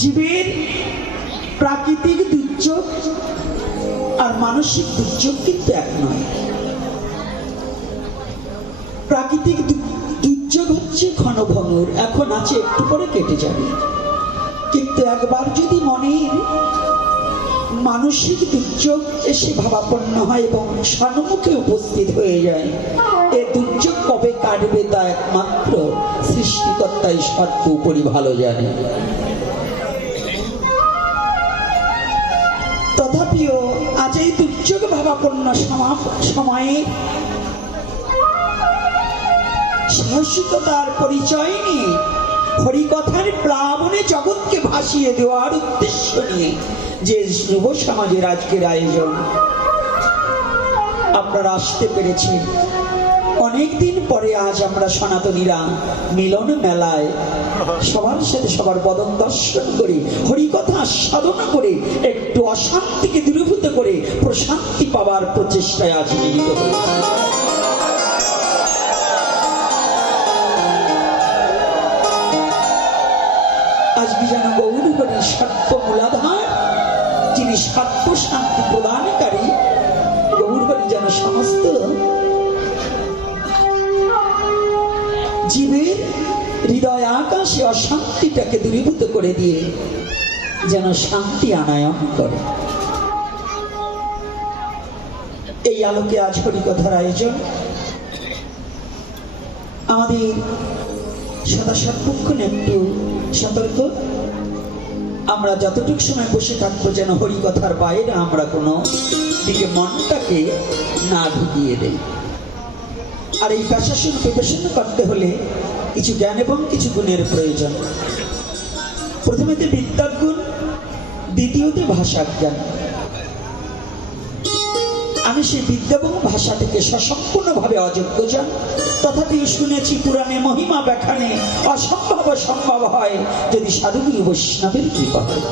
জীবের প্রাকৃতিক দুর্যোগ আর মানসিক দুর্যোগ কিন্তু এক নয়। প্রাকৃতিক দুর্যোগ হচ্ছে ক্ষণভঙ্গুর এখন আছে একটু পরে কেটে যাবে। কিন্তু একবার যদি মনের মানসিক দুর্যোগ এসে ভাবাপন্ন হয় এবং সম্মুখে উপস্থিত হয়ে যায়, এ দুর্যোগ কবে কাটবে তা একমাত্র সৃষ্টিকর্তা উপরই ভালো জানে তথাপিও আজ এই দুর্যোগ ভাবাপন্ন সমা- সময়ে সাহসিকতার পরিচয় নিয়ে, হরিকথার প্লাবনে জগৎকে ভাসিয়ে দেওয়ার উদ্দেশ্য নিয়ে যে যুব সমাজের আজকের আয়োজন, আপনারা আসতে পেরেছেন। অনেকদিন পরে আজ আমরা সনাতনীরা মিলন মেলায় সবার সাথে সবার বদন দর্শন করে, হরিকথা সাধনা করে, একটু অশান্তিকে দূরীভূত করে প্রশান্তি পাওয়ার প্রচেষ্টায় আজ মিলিত সত্য মূলাধার, যিনি সত্য শান্তি প্রদানকারী গৌরবরী যেন সমস্ত জীবের হৃদয় আকাশে অশান্তিটাকে দূরীভূত করে দিয়ে যেন শান্তি আনায়ন করে। এই আলোকে আজ হরিকথার আয়োজন। আমাদের সদা সর্বক্ষণ একটু সতর্ক। আমরা যতটুকু সময় বসে থাকব যেন হরিকথার বাইরে আমরা কোনো দিকে মনটাকে না ঢুকিয়ে দেই। আর এই প্রশাসন প্রদর্শন করতে হলে কিছু জ্ঞান এবং কিছু গুণের প্রয়োজন। প্রথমেতে বিদ্যার গুণ, দ্বিতীয়তে ভাষার জ্ঞান। আমি সেই বিদ্যা এবং ভাষা থেকে সসম্পূর্ণভাবে অযোগ্য যান তথাপি শুনেছি পুরাণে মহিমা ব্যাখ্যানে, অসম্ভব সম্ভব হয় যদি সাধুগুরু বৈষ্ণবের কৃপা হয়।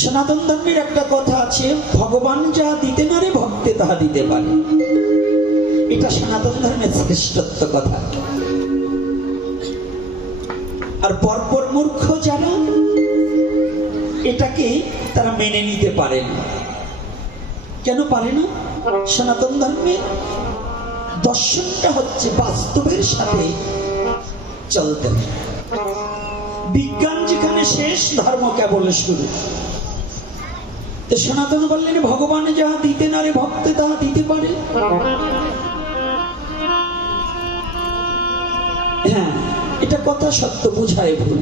সনাতন ধর্মের একটা কথা আছে, ভগবান যা দিতে না রে ভক্তে তাহা দিতে পারে। এটা সনাতন ধর্মের শ্রেষ্ঠত্ব কথা। আর পরপর মূর্খ যারা, এটাকে তারা মেনে নিতে পারে না। কেন পারে না? সনাতন ধর্মের দর্শনটা হচ্ছে বাস্তবের সাথে চলতে। বিজ্ঞান যেখানে শেষ, ধর্ম কেবল শুরু। সনাতন বললেন, ভগবান যাহা দিতে না রে ভক্তে, তাহা দিতে পারে। হ্যাঁ এটা কথা সত্য বুঝায় ভুল।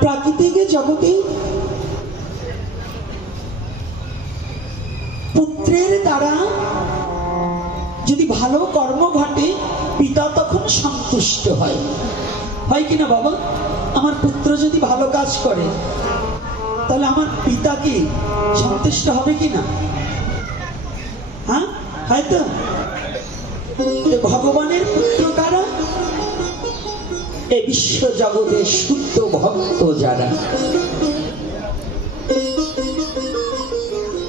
প্রাকৃতিক জগতে পুত্রের দ্বারা যদি ভালো কর্ম ঘটে, পিতা তখন সন্তুষ্ট হয়। হয় কিনা বাবা? আমার পুত্র যদি ভালো কাজ করে, তাহলে আমার পিতা কি সন্তুষ্ট হবে কিনা? হ্যাঁ? হয়তো ভগবানের পুত্র কারা? এ বিশ্ব জগতে শুদ্ধ ভক্ত যারা,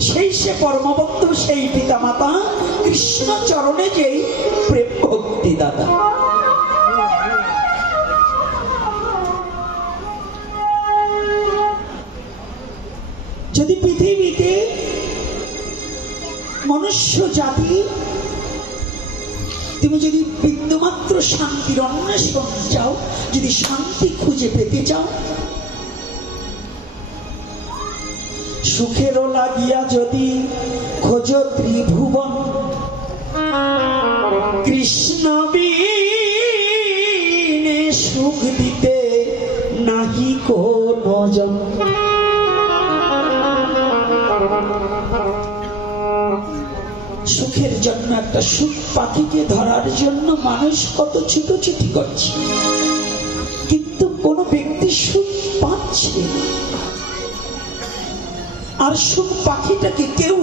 সেই সে পরমবন্ধু সেই পিতা মাতা কৃষ্ণ চরণে যেই প্রেম ভক্তি দাতা। যদি পৃথিবীতে মনুষ্য জাতি, তুমি যদি বিন্দুমাত্র শান্তির অন্বেষণ চাও, যদি শান্তি খুঁজে পেতে চাও, সুখেরও লাগিয়া যদি খোঁজ ত্রিভুবন, কৃষ্ণ সুখ দিতে নাহি কোনো জন সুখের জন্য একটা সুখ পাখিকে ধরার জন্য মানুষ কত ছুটোছুটি করছে। কিন্তু কোনো ব্যক্তি সুখ পাচ্ছে আর সুখ পাখিটাকে কেউ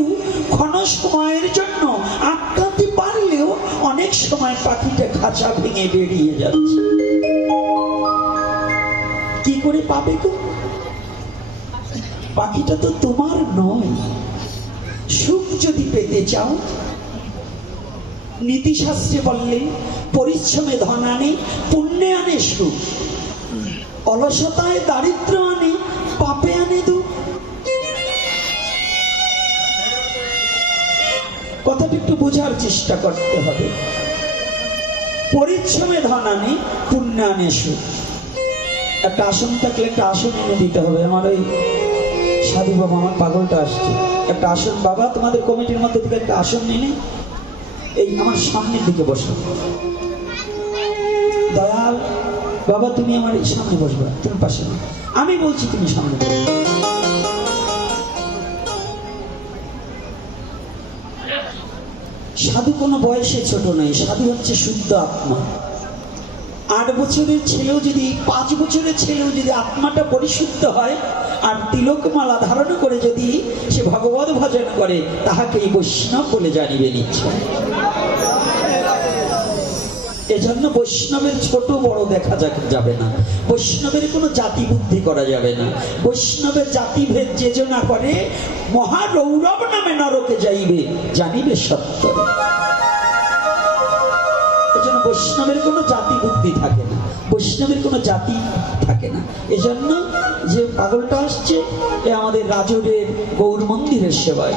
ক্ষণ সময়ের জন্য আটকাতে পারলেও অনেক সময় পাখিটা খাঁচা ভেঙে বেরিয়ে যাচ্ছে। কি করে পাবে গো? পাখিটা তো তোমার নয়। সুখ যদি পেতে চাও নীতিশাস্ত্রে বললেন পরিশ্রমে ধন আনে পুণ্যে আনে সুখ। অলসতায় দারিদ্র আনে পাপে আনে দুঃখ। কথাটা একটু বোঝার চেষ্টা করতে হবে। পরিশ্রমে ধন আনে পুণ্য আনে সুখ। একটা আসন থাকলে একটা আসন এনে দিতে হবে। আমার ওই সাধু বাবা, আমার পাগলটা আসছে। একটা আসন বাবা, তোমাদের কমিটির মধ্যে থেকে একটা আসন নিয়ে এই আমার সামনের দিকে বসো। দয়াল, বাবা, তুমি আমার এই সামনে বসবে তুমি পাশে আমি বলছি তুমি সামনে বসবে সাধু কোনো বয়সে ছোট নয়, সাধু হচ্ছে শুদ্ধ আত্মা। আট বছরের ছেলেও যদি, পাঁচ বছরের ছেলেও যদি আত্মাটা পরিশুদ্ধ হয়, আর তিলকমালা ধারণ করে যদি সে ভগবত ভজন করে, তাহাকে এই বৈষ্ণব বলে জানিবে নিচ্ছে এজন্য বৈষ্ণবের ছোট বড় দেখা যাবে না। বৈষ্ণবের কোনো জাতি বুদ্ধি করা যাবে না। বৈষ্ণবের জাতিভেদ যে না করে, মহারৌরব নামে নরকে যাইবে, জানিবে সত্য। এজন্য বৈষ্ণবের কোনো জাতি বুদ্ধি থাকে না। বৈষ্ণবের কোনো জাতি থাকে না। এজন্য যে পাগলটা আসছে, এ আমাদের রাজরের গৌর মন্দিরের সেবায়।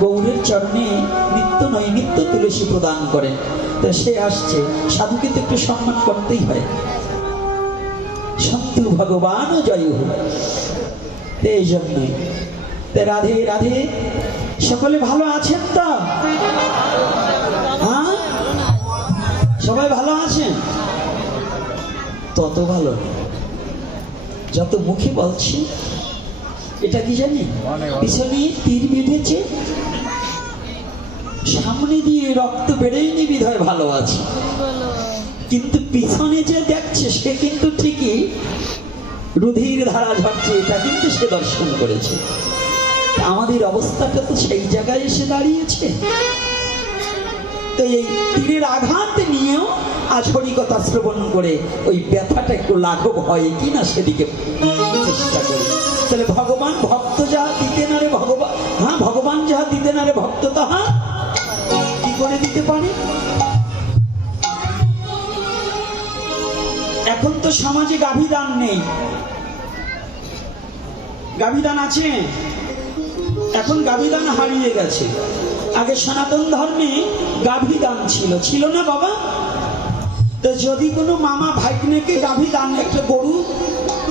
গৌরের চরণে নিত্য নৈমিত্য তুলসী প্রদান করেন। তা সে আসছে সাধুকে তো একটু সম্মান করতেই হয়। সন্তু ভগবান জয় এই জন্যই। রাধে রাধে। সকলে ভালো আছেন তো? হ্যাঁ? সবাই ভালো আছেন? তত ভালো। যত মুখে বলছি এটা কি জানি? পিছনে তীর বেঁধেছে। সামনে দিয়ে রক্ত বেড়েই বিধয় ভালো আছে। কিন্তু পিছনে যে দেখছে, সে কিন্তু ঠিকই রুধির ধারা ঝরছে এটা কিন্তু সে দর্শন করেছে। আমাদের অবস্থাটা তো সেই জায়গায় এসে দাঁড়িয়েছে। তো এই তীরের আঘাত নিয়েও আজ হরিকথা শ্রবণ করে ওই ব্যথাটা একটু লাঘব হয় কিনা সেদিকে চেষ্টা করি। তাহলে ভগবান ভক্ত যাহা তো সমাজে গাভীদান নেই। গাভীদান আছে? এখন গাভীদান হারিয়ে গেছে। আগে সনাতন ধর্মে গাভী দান ছিল। ছিল না বাবা? তো যদি কোনো মামা ভাগ্নেকে গাভী দান একটা গরু,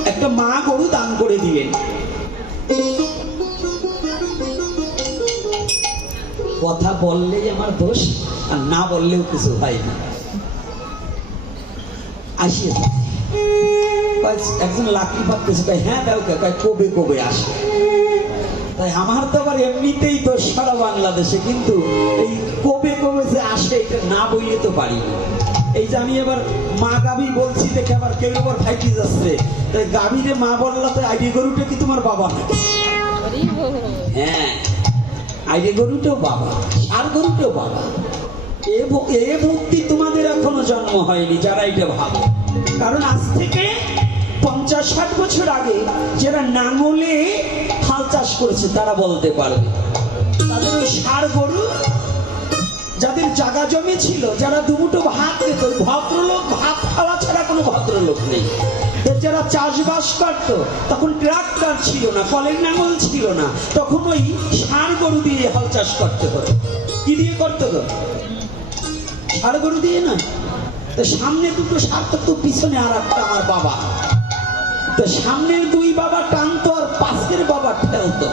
একটা মা গরু দান করে দিলেন। কথা বললেই আমার দোষ, আর না বললেও কিছু হয় না। আসিয়ে। একজন লাকড়ি পাচ্ছে কয় হ্যাঁ দাও? কয়, কবে কবে আসে তাই আমার তো আবার এমনিতেই তো সারা বাংলাদেশে, কিন্তু এই কবে কবে যে আসে, এটা না বইলে তো পারি না। এই যে আমি এবার মা গাবি বলছি, দেখে আবার কেউ আবার খাইতে যাচ্ছে। তাই গাভীরে মা বললা তো আইডি গরুটা কি তোমার বাবা না? হ্যাঁ আইডি গরুটাও বাবা আর গরুটাও বাবা। এ ভক্তি তোমাদের এখনও জন্ম হয়নি, যারা এটা ভাবো। কারণ আজ থেকে পঞ্চাশ ষাট বছর আগে যারা নাঙলে হাল চাষ করেছে, তারা বলতে পারবে। তাদের ওই সার গরু, যাদের জাগা জমি ছিল, যারা দুমুটো ভাত পেত ভদ্রলোক ভাত খাওয়া ছাড়া কোনো ভদ্রলোক নেই। যারা চাষবাস করতো, তখন ট্রাক্টর ছিল না কলের নাঙল ছিল না। তখন ওই ষাঁড় গরু দিয়ে হাল চাষ করতে হতো। কি দিয়ে করতে হতো? ষাঁড় গরু দিয়ে না? সামনে দুটো ষাঁড়, তো পিছনে আর একটা আমার বাবা। সামনের দুই বাবা টানতো আর পাশের বাবা ঠেলতো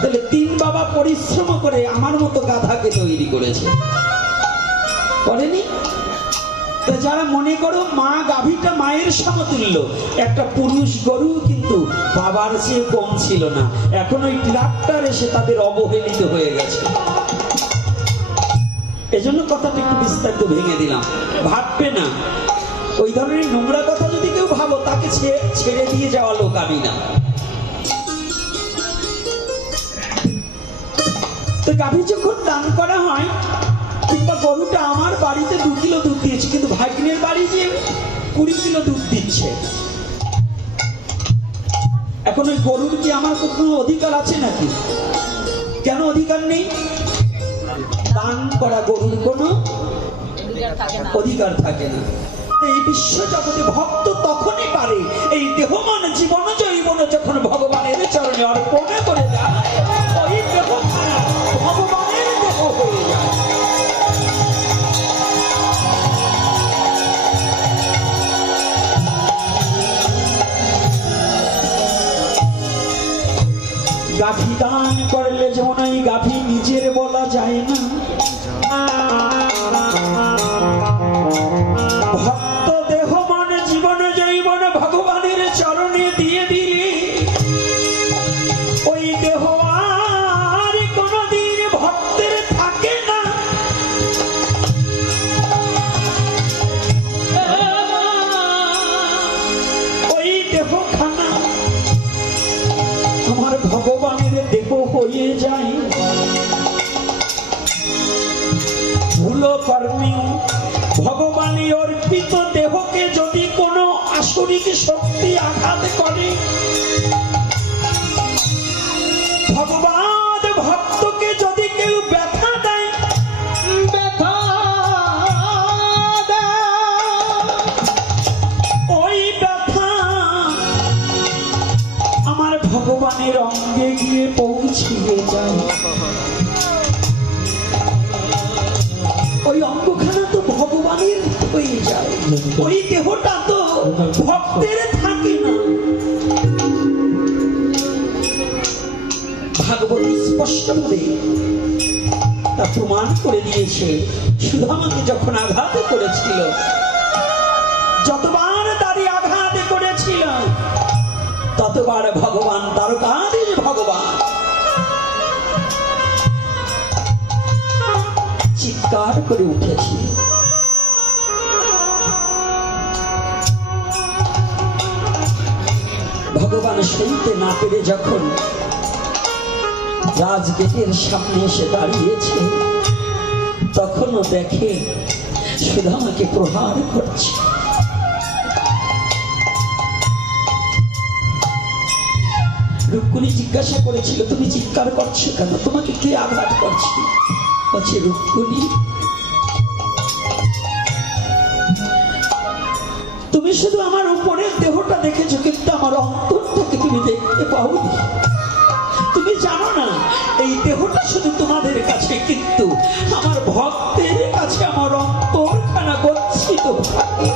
তাহলে তিন বাবা পরিশ্রম করে আমার মতো গাধাকে তৈরি করেছে। করেনি? যারা মনে করো মা গাভীটা মায়ের সমতুল্য, একটা পুরুষ গরু কিন্তু বাবার চেয়ে কম ছিল না। এখন ওই ট্রাক্টর এসে তাদের অবহেলিত হয়ে গেছে। এজন্য কথাটা একটু বিস্তারিত ভেঙে দিলাম। ভাববে না। ওই ধরনের নোংরা কথা ছে- ছেড়ে দিয়ে যাওয়া লোক আমি না। তো গাভী যখন দান করা হয় কিংবা গরুটা আমার বাড়িতে দু কিলো দুধ দিয়েছে কিন্তু ভাগ্নের বাড়ি যে কুড়ি কিলো দুধ দিচ্ছে। এখন ওই গরুর কি আমার কোনো অধিকার আছে নাকি? কেন অধিকার নেই? দান করা গরুর কোনো অধিকার থাকে না। এই বিশ্ব জগতে ভক্ত তখনই পারে, এই দেহমান জীবন জৈবন যখন ভগবানের চরণে অর্পণে করে যায় গাভী দান করলে যেমন ওই গাভী আসরিক শক্তি আঘাত করে? আমার ভগবানের অঙ্গে গিয়ে পৌঁছিয়ে যায়। ওই তো ভগবানের হয়ে যায়। ওই দেহটা তো ভক্তের থাকে না। ভাগবত স্পষ্ট করে তা প্রমাণ করে দিয়েছে। শুধু আমাকে যখন আঘাত করেছিল, যতবার তারই আঘাত করেছিল, ততবার ভগবান তারকাদের ভগবান। চিৎকার করে উঠেছি সইতে না পেরে যখন রাজগেটের সামনে এসে দাঁড়িয়েছে, তখনও দেখে সুধামাকে প্রহার করছে। রুক্কুনি জিজ্ঞাসা করেছিল, তুমি চিৎকার করছ কেন? তোমাকে কে আঘাত করছে? বলছে রুক্কুনি তুমি শুধু আমার উপরের দেহটা দেখেছ, কিন্তু আমার অন্তরটাকে তুমি দেখতে পাওনি। তুমি জানো না, এই দেহটা শুধু তোমাদের কাছে, কিন্তু আমার ভক্তের কাছে আমার অন্তরখানা গচ্ছিত। থাকে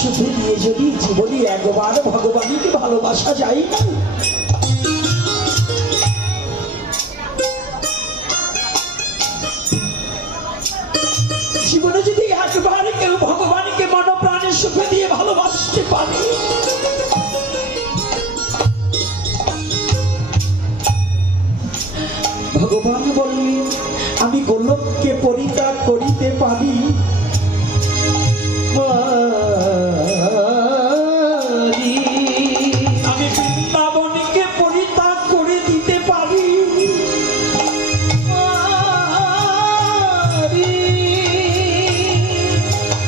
শুধু দিয়ে যদি জীবনে একবার ভগবানকে ভালোবাসা যায় না? জীবনে যদি একবার কেউ ভগবানকে মনপ্রাণে সুখে দিয়ে ভালোবাসতে পারে, ভগবান বললেন আমি গোলককে পরিত্যাগ করিতে পারি। মা